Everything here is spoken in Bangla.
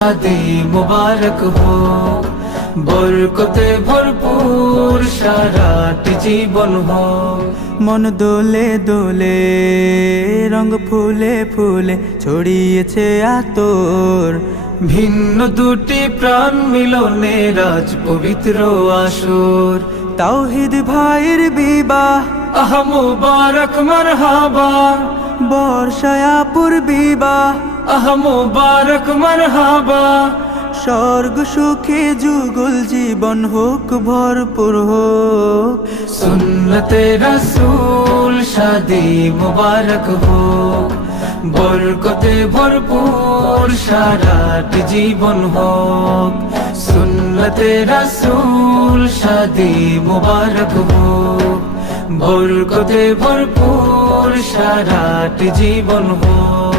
শাদি মুবারক হোক, বরকতে ভরপুর সারাটি জীবন হোক। মন দোলে দোলে, রঙ ফুলে ফুলে ছড়িয়েছে আতর। ভিন্ন দুটি প্রাণ মিলনে রাজ পবিত্র আসর। তাওহিদ ভাইয়ের বিবাহ, আহ মুবারক মারহাবা, বর্ষায়াপুর বিবাহ, আহ মুবারক মারহাবা। স্বর্গ সুখে যুগল জীবন হোক, ভরপুর হোক। সুন্নতে রাসূল শাদি মুবারক হোক, বরকতে ভরপুর সারাটি জীবন হোক। সুন্নতে রাসূল শাদি মুবারক হোক, বরকতে ভরপুর সারাটি জীবন হোক।